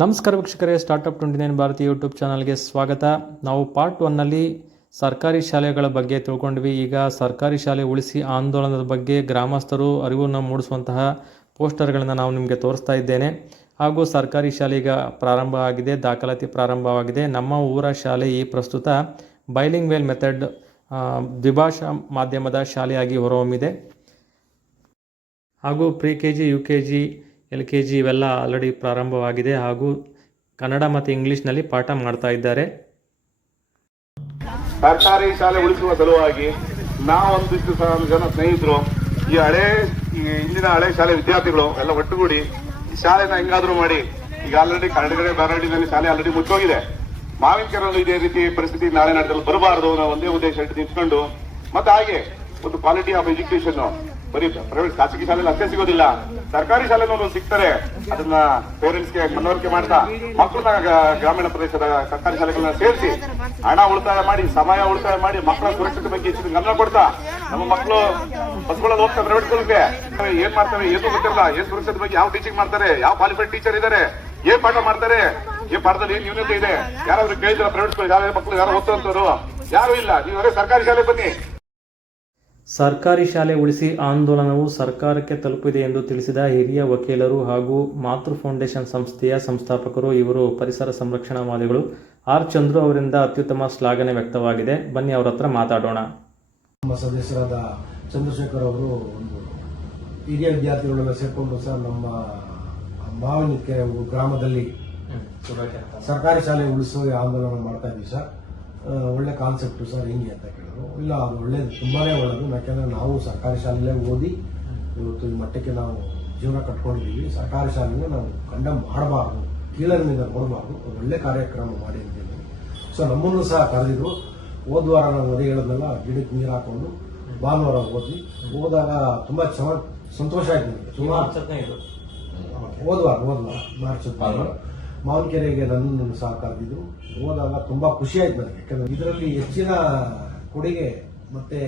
ನಮಸ್ಕಾರ ವೀಕ್ಷಕರೇ, startup 29 Bharati YouTube ಚಾನಲ್ಗೆ ಸ್ವಾಗತ. ನಾವು ಪಾರ್ಟ್ 1ನಲ್ಲಿ ಸರ್ಕಾರಿ ಶಾಲೆಗಳ ಬಗ್ಗೆ ತಿಳ್ಕೊಂಡ್ವಿ. ಈಗ ಸರ್ಕಾರಿ ಶಾಲೆ ಉಳಿಸಿ ಆಂದೋಲನದ ಬಗ್ಗೆ ಗ್ರಾಮಸ್ಥರು ಅರಿವನ್ನು ಮೂಡಿಸುವಂತಹ ಪೋಸ್ಟರ್ಗಳನ್ನು ನಾವು ನಿಮಗೆ ತೋರಿಸ್ತಾ ಇದ್ದೇನೆ. ಹಾಗೂ ಸರ್ಕಾರಿ ಶಾಲೆ ಈಗ ಪ್ರಾರಂಭ ಆಗಿದೆ, ದಾಖಲಾತಿ ಪ್ರಾರಂಭವಾಗಿದೆ. ನಮ್ಮ ಊರ ಶಾಲೆ ಈ ಪ್ರಸ್ತುತ ಬೈಲಿಂಗ್ವೇಲ್ ಮೆಥಡ್ ದ್ವಿಭಾಷಾ ಮಾಧ್ಯಮದ ಶಾಲೆಯಾಗಿ ಹೊರಹೊಮ್ಮಿದೆ. ಹಾಗೂ ಪ್ರಿ KG, UKG, LKG ಇವೆಲ್ಲ ಆಲ್ರೆಡಿ ಪ್ರಾರಂಭವಾಗಿದೆ. ಹಾಗೂ ಕನ್ನಡ ಮತ್ತು ಇಂಗ್ಲೀಷ್ನಲ್ಲಿ ಪಾಠ ಮಾಡ್ತಾ ಇದ್ದಾರೆ. ಸರ್ಕಾರಿ ಶಾಲೆ ಉಳಿಸುವ ಸಲುವಾಗಿ ನಾವೊಂದಿಷ್ಟು ಜನ ಸ್ನೇಹಿತರು ಇಂದಿನ ಹಳೆ ಶಾಲೆ ವಿದ್ಯಾರ್ಥಿಗಳು ಎಲ್ಲ ಒಟ್ಟುಗೂಡಿ ಈ ಶಾಲೆನ ಹೆಂಗಾದ್ರೂ ಮಾಡಿ, ಈಗ ಆಲ್ರೆಡಿ ಕರಡಗಡೆ ಬಾರಾಡಿನಲ್ಲಿ ಶಾಲೆ ಆಲ್ರೆಡಿ ಮುಚ್ಚೋಗಿದೆ. ಮಾವಿನಕೆರೆಯಲ್ಲೂ ಇದೇ ರೀತಿ ಪರಿಸ್ಥಿತಿ ನಾಳೆ ನಾಡದಲ್ಲಿ ಬರಬಾರದು ನಾವು ಒಂದೇ ಉದ್ದೇಶ ಇಟ್ಟು ನಿಂತ್ಕೊಂಡು, ಮತ್ತೆ ಹಾಗೆ ಒಂದು ಕ್ವಾಲಿಟಿ ಆಫ್ ಎಜುಕೇಶನ್ ಬರೀ ಪ್ರೈವೇಟ್ ಖಾಸಗಿ ಶಾಲೆಯಲ್ಲಿ ಅಷ್ಟೇ ಸಿಗೋದಿಲ್ಲ, ಸರ್ಕಾರಿ ಶಾಲೆನೂ ಸಿಗ್ತಾರೆ. ಅದನ್ನ ಪೇರೆಂಟ್ಸ್ಗೆ ಮನವರಿಕೆ ಮಾಡ್ತಾ ಮಕ್ಕಳನ್ನ ಗ್ರಾಮೀಣ ಪ್ರದೇಶದ ಸರ್ಕಾರಿ ಶಾಲೆಗಳನ್ನ ಸೇರಿಸಿ ಹಣ ಉಳಿತಾಯ ಮಾಡಿ, ಸಮಯ ಉಳಿತಾಯ ಮಾಡಿ, ಮಕ್ಕಳ ಸುರಕ್ಷತೆ ಬಗ್ಗೆ ಹೆಚ್ಚಿನ ಗಮನ ಕೊಡ್ತಾ, ನಮ್ಮ ಮಕ್ಕಳು ಬಸ್ಗಳಲ್ಲಿ ಹೋಗ್ತಾರೆ ಪ್ರೈವೇಟ್ ಸ್ಕೂಲ್ಗೆ, ಏನ್ ಮಾಡ್ತಾರೆ ಏನು ಗೊತ್ತಿರಲ್ಲ, ಏನ್ ಸುರಕ್ಷತೆ ಬಗ್ಗೆ ಯಾವ ಟೀಚಿಂಗ್ ಮಾಡ್ತಾರೆ, ಯಾವ ಕ್ವಾಲಿಫೈಡ್ ಟೀಚರ್ ಇದ್ದಾರೆ, ಏನ್ ಪಾಠ ಮಾಡ್ತಾರೆ, ಏನ್ ಪಾಠದಲ್ಲಿ ಏನ್ ನ್ಯೂನತೆ ಇದೆ, ಯಾರಾದ್ರೂ ಕೇಳಿದ್ರೆ ಪ್ರೈವೇಟ್ ಸ್ಕೂಲ್ ಶಾಲೆ ಮಕ್ಕಳು ಯಾರು ಓದ್ತಂತವ್ರು ಯಾರು ಇಲ್ಲ, ನೀವೇ ಸರ್ಕಾರಿ ಶಾಲೆ ಬನ್ನಿ. ಸರ್ಕಾರಿ ಶಾಲೆ ಉಳಿಸಿ ಆಂದೋಲನವು ಸರ್ಕಾರಕ್ಕೆ ತಲುಪಿದೆ ಎಂದು ತಿಳಿಸಿದ ಹಿರಿಯ ವಕೀಲರು ಹಾಗೂ ಮಾತೃ ಫೌಂಡೇಶನ್ ಸಂಸ್ಥೆಯ ಸಂಸ್ಥಾಪಕರು, ಇವರು ಪರಿಸರ ಸಂರಕ್ಷಣಾವಾದಿಗಳು ಆರ್. ಚಂದ್ರು ಅವರಿಂದ ಅತ್ಯುತ್ತಮ ಶ್ಲಾಘನೆ ವ್ಯಕ್ತವಾಗಿದೆ. ಬನ್ನಿ ಅವರ ಹತ್ರ ಮಾತಾಡೋಣ. ನಮ್ಮ ಸದಸ್ಯರಾದ ಚಂದ್ರಶೇಖರ್ ಅವರು ಒಂದು ಹಿರಿಯ ವಿದ್ಯಾರ್ಥಿಗಳೆಲ್ಲ ಸೇರ್ಕೊಂಡು ಸರ್ ನಮ್ಮ ಮಾವಿನಕೆರೆ ಗ್ರಾಮದಲ್ಲಿ ಸರ್ಕಾರಿ ಶಾಲೆ ಉಳಿಸುವ ಆಂದೋಲನ ಮಾಡ್ತಾ ಇದ್ವಿ ಸರ್, ಒಳ್ಳೆ ಕಾನ್ಸೆಪ್ಟ್ ಸರ್ ಹೆಂಗೆ ಅಂತ ಕೇಳಿದ್ರು. ಇಲ್ಲ, ಅದು ಒಳ್ಳೇದು, ತುಂಬಾನೇ ಒಳ್ಳೆಯದು. ಯಾಕೆಂದ್ರೆ ನಾವು ಸರ್ಕಾರಿ ಶಾಲೆಯಲ್ಲೇ ಓದಿ ಇವತ್ತು ಈ ಮಟ್ಟಕ್ಕೆ ನಾವು ಜೀವನ ಕಟ್ಕೊಂಡಿದ್ದೀವಿ. ಸರ್ಕಾರಿ ಶಾಲೆನ ನಾವು ಕಂಡಮ್ ಮಾಡಬಾರ್ದು, ಕೀಳರಿನಿಂದ ನೋಡಬಾರ್ದು, ಒಳ್ಳೆ ಕಾರ್ಯಕ್ರಮ ಮಾಡಿ ಅಂತ ಹೇಳಿದ್ವಿ. ಸೊ ನಮ್ಮನ್ನು ಸಹ ಕರೆದಿದ್ರು. ಹೋದ್ವಾರ ನಾವು ಅದೇ ಹೇಳೋದಲ್ಲ, ಗಿಡಕ್ಕೆ ನೀರು ಹಾಕೊಂಡು ಭಾನುವಾರ ಹೋದಾಗ ತುಂಬಾ ಸಂತೋಷ ಆಯ್ತು ನನಗೆ. ಹೋದ್ವಾರ ಮಾರ್ಚ್ ಮಾವಿನಕೆರೆಗೆ ನನ್ನನ್ನು ಸಹ ಕರೆದಿದ್ರು. ಹೋದಾಗ ತುಂಬಾ ಖುಷಿ ಆಯ್ತು ನನಗೆ. ಯಾಕಂದ್ರೆ ಇದರಲ್ಲಿ ಹೆಚ್ಚಿನ ಕೊಡುಗೆ ಮತ್ತೆ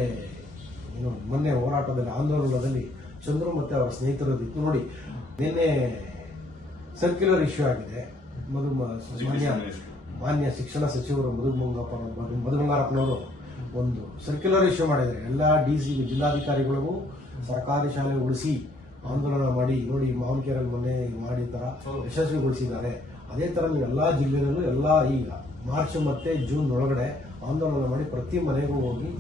ಏನು ಮೊನ್ನೆ ಹೋರಾಟದಲ್ಲಿ ಆಂದೋಲನದಲ್ಲಿ ಚಂದ್ರು ಮತ್ತೆ ಅವರ ಸ್ನೇಹಿತರದಿತ್ತು ನೋಡಿ. ನಿನ್ನೆ ಸರ್ಕ್ಯುಲರ್ ಇಶ್ಯೂ ಆಗಿದೆ. ಮಾನ್ಯ ಶಿಕ್ಷಣ ಸಚಿವರು ಮಧುಬಂಗಾರಪ್ಪನವರು ಒಂದು ಸರ್ಕ್ಯುಲರ್ ಇಶ್ಯೂ ಮಾಡಿದ್ದಾರೆ. ಎಲ್ಲಾ DC ಜಿಲ್ಲಾಧಿಕಾರಿಗಳಿಗೂ ಸರ್ಕಾರಿ ಶಾಲೆ ಉಳಿಸಿ ಆಂದೋಲನ ಮಾಡಿ ನೋಡಿ, ಮಾವಿನಕೆರೆಯಲ್ಲಿ ಮೊನ್ನೆ ಮಾಡಿ ತರ ಯಶಸ್ವಿಗೊಳಿಸಿದ್ದಾರೆ. ಅದೇ ತರ ನೀವು ಎಲ್ಲಾ ಜಿಲ್ಲೆಗಳಲ್ಲೂ ಈಗ ಮಾರ್ಚ್ ಮತ್ತೆ ಜೂನ್ ಒಳಗಡೆ ಆಂದೋಲನ ಮಾಡಿ ಪ್ರತಿ ಮನೆಗೂ ಹೋಗಿ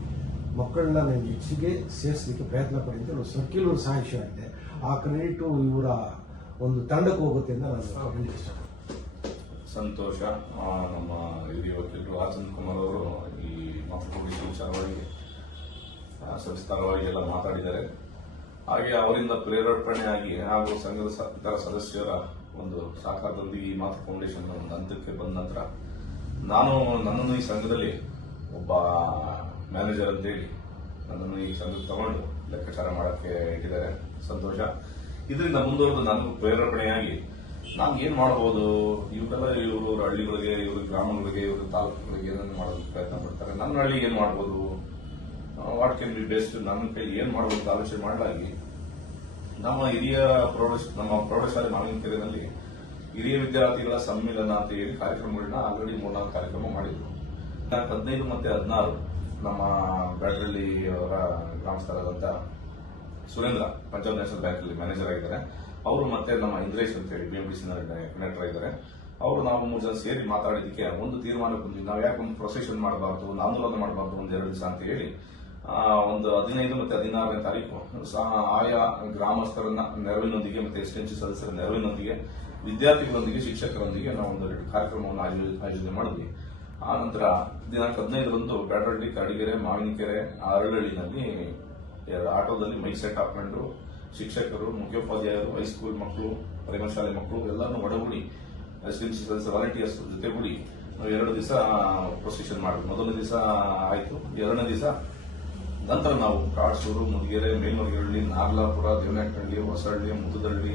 ಮಕ್ಕಳನ್ನ ಹೆಚ್ಚಿಗೆ ಸೇರಿಸಲಿಕ್ಕೆ ಪ್ರಯತ್ನ ಪಡಿ ಅಂತ ಒಂದು ಸರ್ಕ್ಯುಲರ್ ಸಹ ಇಶ್ಯೂ ಆಗಿದೆ. ಆ ಕ್ರೆಡಿಟ್ ಇವರ ಒಂದು ತಂಡಕ್ಕೆ ಹೋಗುತ್ತೆ ಅಂತ ನಾನು ಹೇಳಲಿಕ್ಕೆ ಇಷ್ಟಪಡ್ತೀನಿ. ಸಂತೋಷ. ನಮ್ಮ ಹಿರಿಯ ವಕೀಲರು ಆರ್. ಚಂದ್ರಕುಮಾರ್ ಅವರು ಈ ಮಾತೃ ಚಳವಳಿಗೆ ಸಂಸ್ಥಾನವಾಗಿ ಎಲ್ಲ ಮಾತಾಡಿದ್ದಾರೆ. ಹಾಗೆ ಅವರಿಂದ ಪ್ರೇರೇಪಣೆಯಾಗಿ ಹಾಗೂ ಸಂಘದ ಇತರ ಸದಸ್ಯರ ಒಂದು ಸಹಕಾರದೊಂದಿಗೆ ಈ ಮಾತೃ ಫೌಂಡೇಶನ್ ಒಂದು ಹಂತಕ್ಕೆ ಬಂದ ನಂತರ ನನ್ನನ್ನು ಈ ಸಂಘದಲ್ಲಿ ಒಬ್ಬ ಮ್ಯಾನೇಜರ್ ಅಂತೇಳಿ ನನ್ನನ್ನು ಈ ಸಂಘಕ್ಕೆ ತಗೊಂಡು ಲೆಕ್ಕಾಚಾರ ಮಾಡಕ್ಕೆ ಇಟ್ಟಿದ್ದಾರೆ. ಸಂತೋಷ. ಇದರಿಂದ ಮುಂದುವರೆದು ನನಗೂ ಪ್ರೇರೇಪಣೆಯಾಗಿ ನಾನು ಏನ್ ಮಾಡಬಹುದು, ಇವರು ಹಳ್ಳಿಗಳಿಗೆ, ಇವರು ಗ್ರಾಮಗಳಿಗೆ, ಇವರು ತಾಲೂಕುಗಳಿಗೆ ಏನನ್ನು ಮಾಡೋದಕ್ಕೆ ಪ್ರಯತ್ನ ಪಡ್ತಾರೆ, ನನ್ನ ಹಳ್ಳಿಗೆ ಏನ್ ಮಾಡಬಹುದು, ವಾಟ್ ಕ್ಯಾನ್ ಬಿ ಬೆಸ್ಟ್, ನನ್ನ ಕೈಲಿ ಏನ್ ಮಾಡಬಹುದು ಆಲೋಚನೆ ಮಾಡಲಾಗಿ ನಮ್ಮ ಪ್ರೌಢಶಾಲೆ ಮಾವಿನಕೆರೆಯಲ್ಲಿ ಹಿರಿಯ ವಿದ್ಯಾರ್ಥಿಗಳ ಸಮ್ಮಿಲನ ಅಂತ ಹೇಳಿ ಕಾರ್ಯಕ್ರಮಗಳನ್ನ ಆಲ್ರೆಡಿ 3-4 ಕಾರ್ಯಕ್ರಮ ಮಾಡಿದ್ರು. 15 ಮತ್ತೆ 16 ನಮ್ಮ ಬ್ಯಾಡ್ರಳ್ಳಿ ಅವರ ಗ್ರಾಮಸ್ಥರಾದಂತ ಸುರೇಂದ್ರ ಪಂಜಾಬ್ ನ್ಯಾಷನಲ್ ಬ್ಯಾಂಕ್ ಅಲ್ಲಿ ಮ್ಯಾನೇಜರ್ ಆಗಿದ್ದಾರೆ. ಅವರು ಮತ್ತೆ ನಮ್ಮ ಇಂದ್ರೇಶ್ ಅಂತ ಹೇಳಿ BMDC ಕಂಡಕ್ಟರ್ ಆಗಿದ್ದಾರೆ. ಅವರು ನಾವು 3 ಜನ ಸೇರಿ ಮಾತಾಡಿದಕ್ಕೆ ಒಂದು ತೀರ್ಮಾನ ಬಂದ್ವಿ. ನಾವು ಯಾಕೆ ಒಂದು ಪ್ರೊಸೆಷನ್ ಮಾಡಬಾರ್ದು, ಒಂದು ಆಂದೋಲನ ಮಾಡಬಾರ್ದು, 1-2 ದಿವಸ ಅಂತ ಹೇಳಿ ಒಂದು 15 ಮತ್ತೆ 16ನೇ ತಾರೀಕು ಆಯಾ ಗ್ರಾಮಸ್ಥರನ್ನ ನೆರವಿನೊಂದಿಗೆ ಮತ್ತೆ STMC ಸದಸ್ಯರ ನೆರವಿನೊಂದಿಗೆ ವಿದ್ಯಾರ್ಥಿಗಳೊಂದಿಗೆ ಶಿಕ್ಷಕರೊಂದಿಗೆ ನಾವು ಒಂದು 2 ಕಾರ್ಯಕ್ರಮವನ್ನು ಆಯೋಜನೆ ಮಾಡಿದ್ವಿ. ಆ ನಂತರ ದಿನಾಂಕ 15ರಂದು ಬ್ಯಾಡರಳ್ಳಿ, ಕರಡಿಗೆರೆ, ಮಾವಿನಕೆರೆ, ಅರಳಹಳ್ಳಿನಲ್ಲಿ 2 ಆಟೋದಲ್ಲಿ ಮೈಕ್ ಸೆಟ್ ಹಾಕೊಂಡು ಶಿಕ್ಷಕರು, ಮುಖ್ಯೋಪಾಧ್ಯಾಯರು, ಹೈಸ್ಕೂಲ್ ಮಕ್ಕಳು, ಪ್ರೈಮರಿ ಮಕ್ಕಳು ಎಲ್ಲರನ್ನೂ ಒಡಗೂಡಿ STMC ಸದಸ್ಯ ವಾಲಂಟಿಯರ್ಸ್ ಜೊತೆಗೂಡಿ ನಾವು 2 ದಿವಸ ಪ್ರೊಸೆಷನ್ ಮಾಡಿದ್ವಿ. ಮೊದಲನೇ ದಿವಸ ಆಯಿತು. 2ನೇ ದಿವಸ ನಂತರ ನಾವು ಕಾಡ್ಸೂರು, ಮುದಿಗೆರೆ, ಮೇಲ್ಮರಿಗಳ್ಳಿ, ನಾಗಲಾಪುರ, ದೇವನಹಳ್ಳಿ, ಹೊಸಹಳ್ಳಿ, ಮುದುದಹಳ್ಳಿ,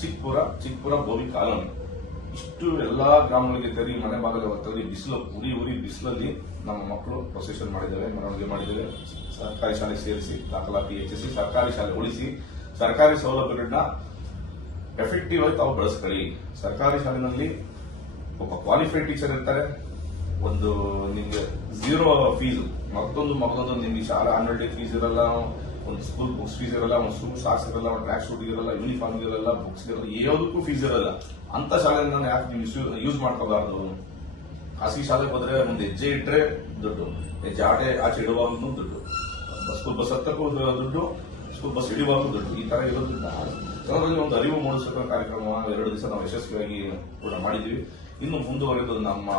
ಚಿಕ್ಕಪುರ, ಬೋವಿ ಕಾಲೋನಿ ಇಷ್ಟು ಎಲ್ಲಾ ಗ್ರಾಮಗಳಿಗೆ ತೆರಳಿ ಮನೆ ಬಾಗಿಲು ತೆರಳಿ ಉರಿ ಬಿಸಿಲಲ್ಲಿ ನಮ್ಮ ಮಕ್ಕಳು ಪ್ರೊಸೆಷನ್ ಮಾಡಿದ್ದೇವೆ, ಮೆರವಣಿಗೆ ಮಾಡಿದ್ದೇವೆ. ಸರ್ಕಾರಿ ಶಾಲೆ ಸೇರಿಸಿ ದಾಖಲಾತಿ ಹೆಚ್ಚಿಸಿ ಸರ್ಕಾರಿ ಶಾಲೆ ಉಳಿಸಿ ಸರ್ಕಾರಿ ಸೌಲಭ್ಯಗಳನ್ನ ಎಫೆಕ್ಟಿವ್ ಆಗಿ ತಾವು ಬಳಸ್ಕೊಳ್ಳಿ. ಸರ್ಕಾರಿ ಶಾಲೆಯಲ್ಲಿ ಒಬ್ಬ ಕ್ವಾಲಿಫೈಡ್ ಟೀಚರ್ ಇರ್ತಾರೆ, ಒಂದು ನಿಮ್ಗೆ ಝೀರೋ ಫೀಸ್, ಮತ್ತೊಂದು ನಿಮ್ಗೆ ಶಾಲಾ ಆನ್ಯುವಲ್ ಡೇ ಫೀಸ್ ಇರಲ್ಲ, ಒಂದು ಸ್ಕೂಲ್ ಬುಕ್ಸ್ ಫೀಸ್ ಇರಲ್ಲ, ಒಂದು ಶೂ ಸಾಕ್ಸ್ ಇರಲ್ಲ, ಒಂದು ಟ್ರ್ಯಾಕ್ ಶೂಟ್ ಇರಲ್ಲ, ಯೂನಿಫಾರ್ಮ್ ಇರಲ್ಲ, ಬುಕ್ಸ್ ಇರಲ್ಲ, ಯಾವುದಕ್ಕೂ ಫೀಸ್ ಇರಲ್ಲ. ಅಂತ ಶಾಲೆಯನ್ನು ಯಾಕೆ ನೀವು ಯೂಸ್ ಮಾಡ್ಕೋಬಾರ್ದು? ಖಾಸಗಿ ಶಾಲೆಗೆ ಹೋದ್ರೆ ಒಂದು ಹೆಜ್ಜೆ ಇಟ್ರೆ ದುಡ್ಡು, ಹೆಜ್ಜೆ ಆಚೆ ಇಡುವಾಗ್ಲೂ ದುಡ್ಡು, ಸ್ಕೂಲ್ ಬಸ್ ಹತ್ತಕ್ಕೂ ದುಡ್ಡು, ಸ್ಕೂಲ್ ಬಸ್ ಹಿಡಿಯುವಾಗ್ಲೂ ದುಡ್ಡು. ಈ ತರ ಇರೋದ್ರಿಂದ ಜನರಲ್ಲಿ ಒಂದು ಅರಿವು ಮೂಡಿಸುವ ಕಾರ್ಯಕ್ರಮ 2 ದಿವಸ ನಾವು ಯಶಸ್ವಿಯಾಗಿ ಕೂಡ ಮಾಡಿದ್ವಿ. ಇನ್ನು ಮುಂದುವರೆದು ನಮ್ಮ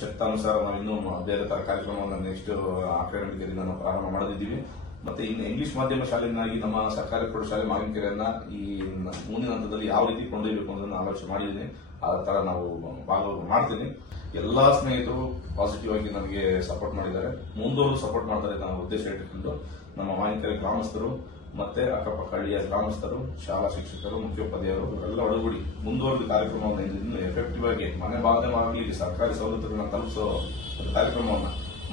ಶಕ್ತಾನುಸಾರ ನಾವು ಇನ್ನೂ ಬೇರೆ ತರ ಕಾರ್ಯಕ್ರಮವನ್ನು ನೆಕ್ಸ್ಟ್ ಅಕಾಡೆಮಿಕ್ ಇಯರ್ ನಾವು ಪ್ರಾರಂಭ ಮಾಡದಿದ್ದೀವಿ. ಮತ್ತೆ ಇನ್ನು ಇಂಗ್ಲಿಷ್ ಮಾಧ್ಯಮ ಶಾಲೆಯನ್ನಾಗಿ ನಮ್ಮ ಸರ್ಕಾರಿ ಪ್ರೌಢಶಾಲೆ ಮಾವಿನಕೆರೆಯನ್ನ ಈ ಮುಂದಿನ ಹಂತದಲ್ಲಿ ಯಾವ ರೀತಿ ಕೊಂಡೊಯ್ಯಬೇಕು ಅನ್ನೋದನ್ನ ಆಲೋಚನೆ ಮಾಡಿದ್ದೀನಿ. ಆ ತರ ನಾವು ಮಾಡ್ತೀನಿ. ಎಲ್ಲಾ ಸ್ನೇಹಿತರು ಪಾಸಿಟಿವ್ ಆಗಿ ನನಗೆ ಸಪೋರ್ಟ್ ಮಾಡಿದ್ದಾರೆ, ಮುಂದೋರು ಸಪೋರ್ಟ್ ಮಾಡ್ತಾರೆ ಅನ್ನೋ ಉದ್ದೇಶ ಇಟ್ಟುಕೊಂಡು ನಮ್ಮ ಮಾವಿನಕೆರೆ ಗ್ರಾಮಸ್ಥರು ಮತ್ತೆ ಅಕ್ಕಪಕ್ಕ ಹಳ್ಳಿಯ ಗ್ರಾಮಸ್ಥರು, ಶಾಲಾ ಶಿಕ್ಷಕರು, ಮುಖ್ಯೋಪಾಧ್ಯಾಯರು ಇವರೆಲ್ಲ ಒಳಗೂಡಿ ಮುಂದುವರೆದ ಕಾರ್ಯಕ್ರಮವನ್ನು ಇನ್ನೂ ಎಫೆಕ್ಟಿವ್ ಆಗಿ ಮನೆ ಬಾಂಧವ ಆಗಲಿ ಸರ್ಕಾರಿ ಸವಲತ್ತುಗಳನ್ನ ತಲುಪಿಸೋ ಕಾರ್ಯಕ್ರಮವನ್ನು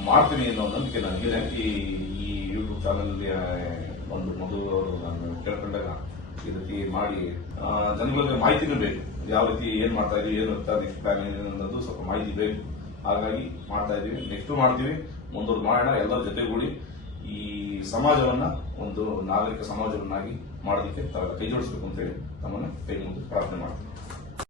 ಮಾಡ್ತೀನಿ ಅನ್ನೋ ನಂಬಿಕೆ ನನಗಿದೆ. ಈ ಯೂಟ್ಯೂಬ್ ಚಾನಲ್ ಒಂದು ಮಧು ಅವರು ನಾನು ಕೇಳ್ಕೊಂಡಾಗ ಈ ರೀತಿ ಮಾಡಿ ಜನಗಳಿಗೆ ಮಾಹಿತಿನೂ ಬೇಕು, ಯಾವ ರೀತಿ ಏನ್ ಮಾಡ್ತಾ ಇದೀವಿ, ಏನು ನೆಕ್ಸ್ಟ್ ಪ್ಲಾನ್ ಅನ್ನೋದು ಸ್ವಲ್ಪ ಮಾಹಿತಿ ಬೇಕು. ಹಾಗಾಗಿ ಮಾಡ್ತಾ ಇದೀವಿ, ನೆಕ್ಸ್ಟ್ ಮಾಡ್ತೀವಿ, ಮುಂದೂರು ಮಾಡೋಣ. ಎಲ್ಲರ ಜೊತೆಗೂಡಿ ಈ ಸಮಾಜವನ್ನ ಒಂದು ನಾಗರಿಕ ಸಮಾಜವನ್ನಾಗಿ ಮಾಡೋದಕ್ಕೆ ತಾವೆಲ್ಲ ಕೈ ಜೋಡಿಸಬೇಕು ಅಂತ ಹೇಳಿ ತಮ್ಮನ್ನ ಕೈ ಮುಗಿದು ಪ್ರಾರ್ಥನೆ ಮಾಡ್ತೀನಿ.